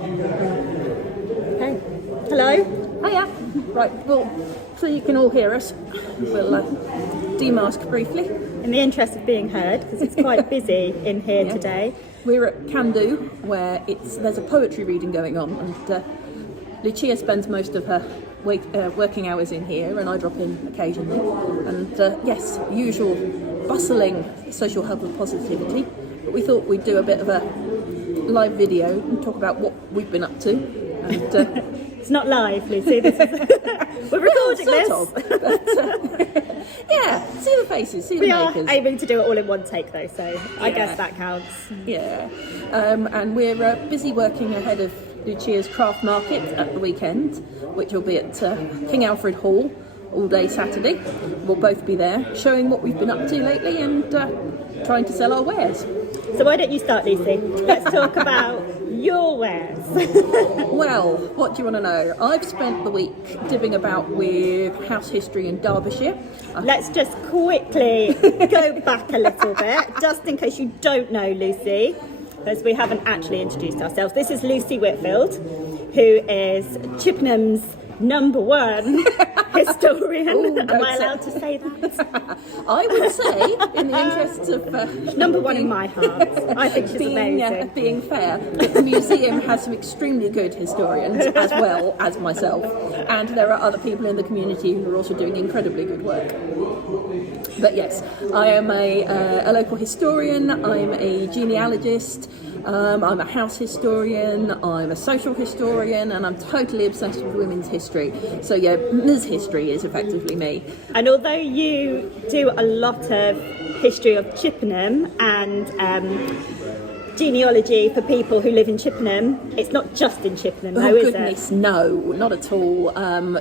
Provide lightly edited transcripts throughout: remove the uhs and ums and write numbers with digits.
Okay. Hello. Hiya. Right, well, so you can all hear us, we'll demask briefly. In the interest of being heard, because it's quite busy in here today. We're at Kandu, where there's a poetry reading going on, and Lucia spends most of her working hours in here, and I drop in occasionally. And yes, usual bustling social hub of positivity, but we thought we'd do a bit of a live video and talk about what we've been up to. And it's not live, Lucy. This is we're recording yeah, see the faces, see the makers. We are aiming to do it all in one take, though, so I guess that counts. Yeah, and we're busy working ahead of Lucia's Craft Market at the weekend, which will be at King Alfred Hall all day Saturday. We'll both be there, showing what we've been up to lately and trying to sell our wares. So why don't you start, Lucy? Let's talk about your wares. Well, what do you want to know? I've spent the week dibbing about with house history in Derbyshire. Let's just quickly go back a little bit, just in case you don't know Lucy, because we haven't actually introduced ourselves. This is Lucy Whitfield, who is Chippenham's #1 historian. Ooh, Am I allowed to say that? I would say, in the interests of #1 in my heart. I think she's amazing. Being fair, that the museum has some extremely good historians as well as myself, and there are other people in the community who are also doing incredibly good work. But yes, I am a local historian, I'm a genealogist, I'm a house historian, I'm a social historian, and I'm totally obsessed with women's history. So yeah, Ms. History is effectively me. And although you do a lot of history of Chippenham and genealogy for people who live in Chippenham, it's not just in Chippenham, though, is it? Oh goodness, no, not at all.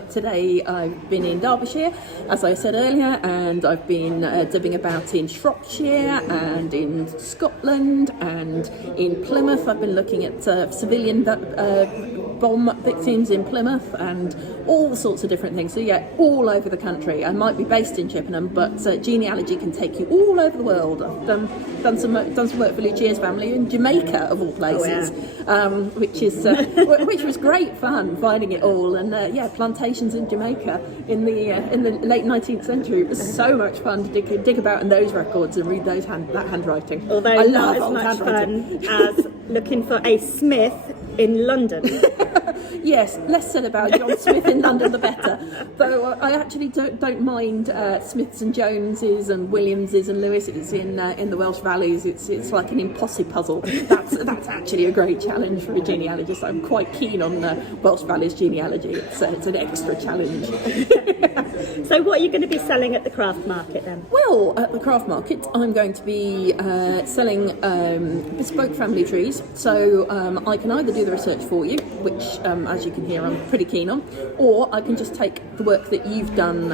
Today I've been in Derbyshire, as I said earlier, and I've been dibbing about in Shropshire and in Scotland and in Plymouth. I've been looking at civilian bomb victims in Plymouth and all sorts of different things. So yeah, all over the country. I might be based in Chippenham, but genealogy can take you all over the world. I've done some work for Lucia's family in Jamaica, of all places, which was great fun finding it all. And yeah, plantations in Jamaica in the late 19th century. It was so much fun to dig about in those records and read that handwriting. Although I not love as much fun as looking for a Smith in London. Yes, less said about John Smith in London the better. Though I actually don't mind Smiths and Joneses and Williamses and Lewises in the Welsh valleys. It's like an impossible puzzle. That's actually a great challenge for a genealogist. I'm quite keen on Welsh valleys genealogy. It's an extra challenge. So what are you going to be selling at the craft market then? Well, at the craft market, I'm going to be selling bespoke family trees. So I can either do the research for you, which, as you can hear, I'm pretty keen on, or I can just take the work that you've done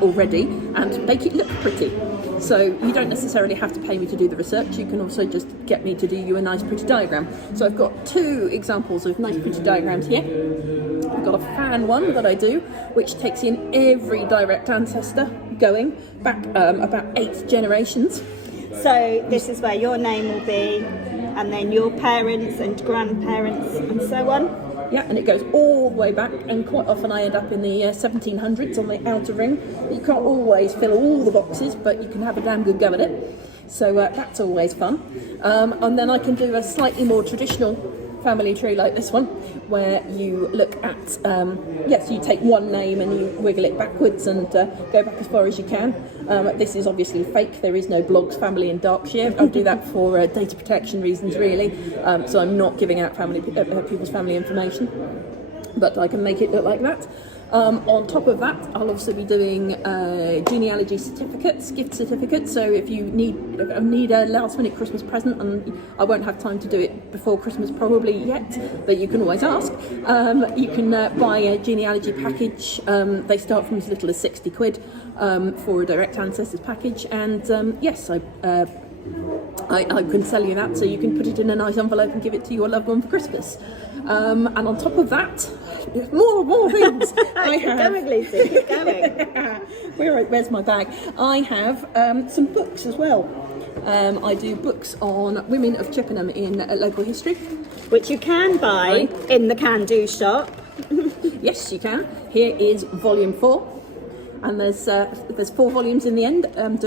already and make it look pretty. So you don't necessarily have to pay me to do the research. You can also just get me to do you a nice pretty diagram. So I've got 2 examples of nice pretty diagrams here. I've got a fan one that I do, which takes in every direct ancestor going back about 8 generations. So this is where your name will be, and then your parents and grandparents and so on. Yeah, and it goes all the way back, and quite often I end up in the 1700s on the outer ring. You can't always fill all the boxes, but you can have a damn good go at it. So that's always fun. And then I can do a slightly more traditional family tree like this one, where you look at, yes, you take one name and you wiggle it backwards and go back as far as you can. This is obviously fake, there is no Bloggs family in Derbyshire. I'll do that for data protection reasons really, so I'm not giving out people's family information, but I can make it look like that. On top of that, I'll also be doing genealogy certificates, gift certificates. So if you need a last minute Christmas present, and I won't have time to do it before Christmas probably yet, but you can always ask. You can buy a genealogy package. They start from as little as £60 for a direct ancestors package. And yes, I I can sell you that, so you can put it in a nice envelope and give it to your loved one for Christmas. And on top of that, more things. I Keep going, Lucy, keep going. Where's my bag? I have some books as well. I do books on women of Chippenham in local history. Which you can buy in the Kandu shop. Yes, you can. Here is volume 4. And there's 4 volumes in the end. I'm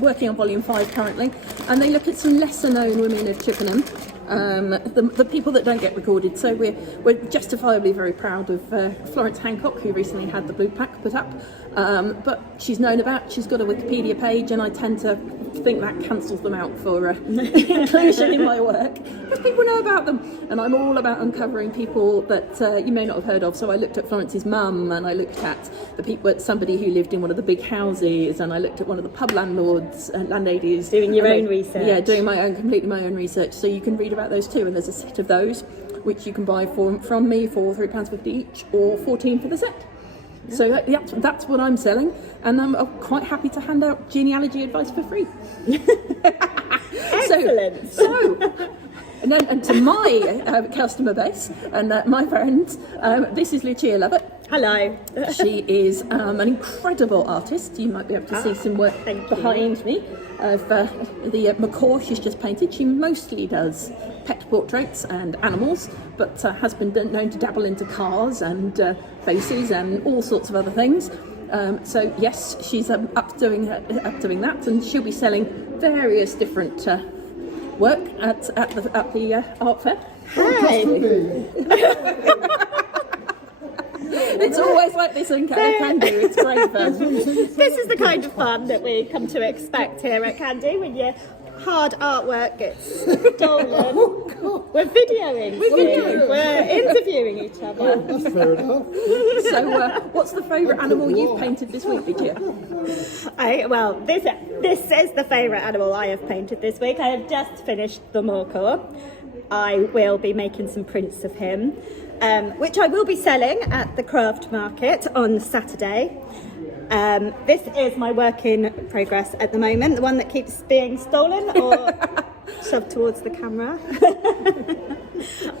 working on volume 5 currently, and they look at some lesser known women of Chippenham, the people that don't get recorded. So we're justifiably very proud of Florence Hancock, who recently had the blue pack put up. But she's known about. She's got a Wikipedia page, and I tend to think that cancels them out for inclusion in my work, because people know about them, and I'm all about uncovering people that you may not have heard of. So I looked at Florence's mum, and I looked at somebody who lived in one of the big houses, and I looked at one of the pub landlords and landladies. Doing your own research. Yeah, doing completely my own research. So you can read about those too, and there's a set of those which you can buy from me for £3.50 each, or $14 for the set. So that's what I'm selling, and I'm quite happy to hand out genealogy advice for free. Excellent. And to my customer base and my friends, this is Lucia Lovatt. Hello. She is an incredible artist. You might be able to see some work behind me of the macaw she's just painted. She mostly does pet portraits and animals, but has been known to dabble into cars and faces and all sorts of other things. So yes, she's up doing that, and she'll be selling various different work at the art fair. Hey. It's always like this in Kandu. It's great fun. This is the kind of fun that we come to expect here at Kandu, when your hard artwork gets stolen. We're videoing. We're interviewing each other. That's fair enough. So, what's the favourite animal you've painted this week, Lucia? This is the favourite animal I have painted this week. I have just finished the macaw. I will be making some prints of him, which I will be selling at the craft market on Saturday. This is my work in progress at the moment, the one that keeps being stolen or shoved towards the camera.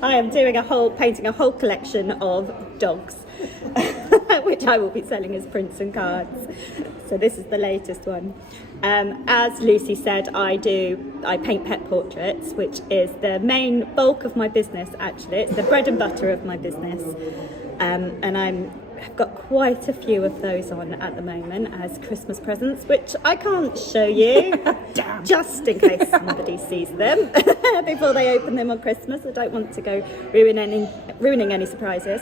I am painting a whole collection of dogs, which I will be selling as prints and cards. So this is the latest one. As Lucy said, I paint pet portraits, which is the main bulk of my business. Actually, it's the bread and butter of my business, and I've got quite a few of those on at the moment as Christmas presents, which I can't show you, just in case somebody sees them before they open them on Christmas. I don't want to go ruining any surprises.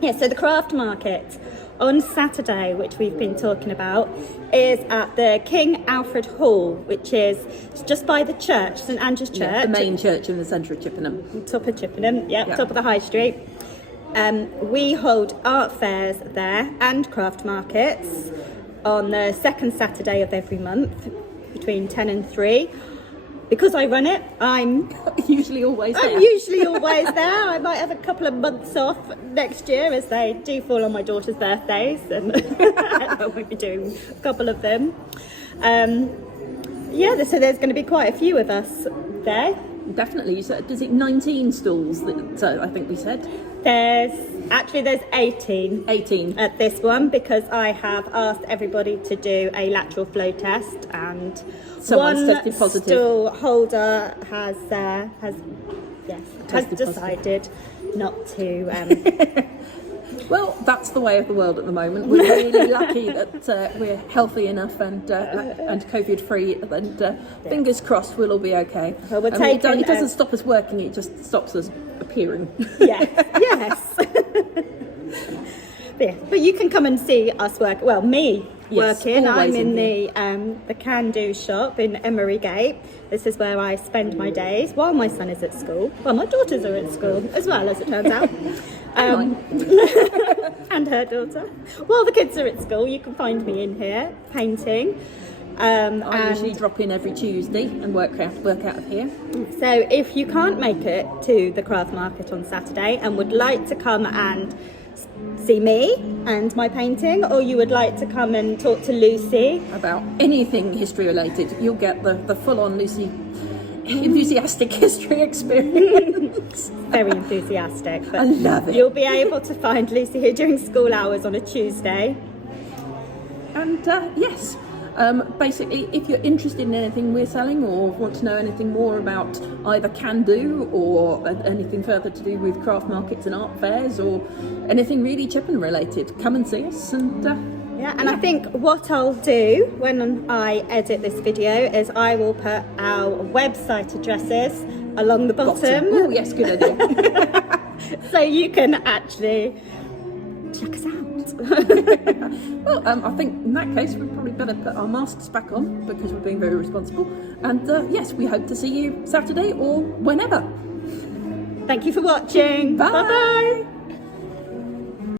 Yeah, so the craft market on Saturday, which we've been talking about, is at the King Alfred Hall, which is just by the church, St Andrew's Church. Yeah, the main church in the centre of Chippenham. Top of Chippenham, top of the High Street. We hold art fairs there and craft markets on the second Saturday of every month between 10 and 3. Because I run it, I'm usually always there. I might have a couple of months off next year, as they do fall on my daughter's birthdays, and I won't be doing a couple of them. So there's going to be quite a few of us there. Definitely. So does it 19 stalls that I think we said? There's 18 at this one, because I have asked everybody to do a lateral flow test, and someone's one tested positive. stall holder has decided not to. Well, that's the way of the world at the moment. We're really lucky that we're healthy enough and COVID free, and fingers crossed we'll all be okay. Well, it doesn't stop us working; it just stops us appearing. Yes. But you can come and see us work. Well, me working. I'm in the Kandu shop in Emery Gate. This is where I spend my days while my son is at school. Well, my daughters are at school as well, as it turns out. And her daughter. While the kids are at school, you can find me in here painting. I usually drop in every Tuesday and work out of here. So if you can't make it to the craft market on Saturday and would like to come and see me and my painting, or you would like to come and talk to Lucy about anything history related, you'll get the full-on Lucy enthusiastic history experience. Very enthusiastic, but I love it. You'll be able to find Lucy here during school hours on a Tuesday. And yes, basically, if you're interested in anything we're selling or want to know anything more about either Kandu or anything further to do with craft markets and art fairs or anything really Chippenham related, come and see us. And I think what I'll do when I edit this video is I will put our website addresses along the bottom. Oh yes, good idea. So you can actually check us out. Well, I think in that case we probably better put our masks back on because we're being very responsible. And yes, we hope to see you Saturday or whenever. Thank you for watching. Bye. Bye-bye.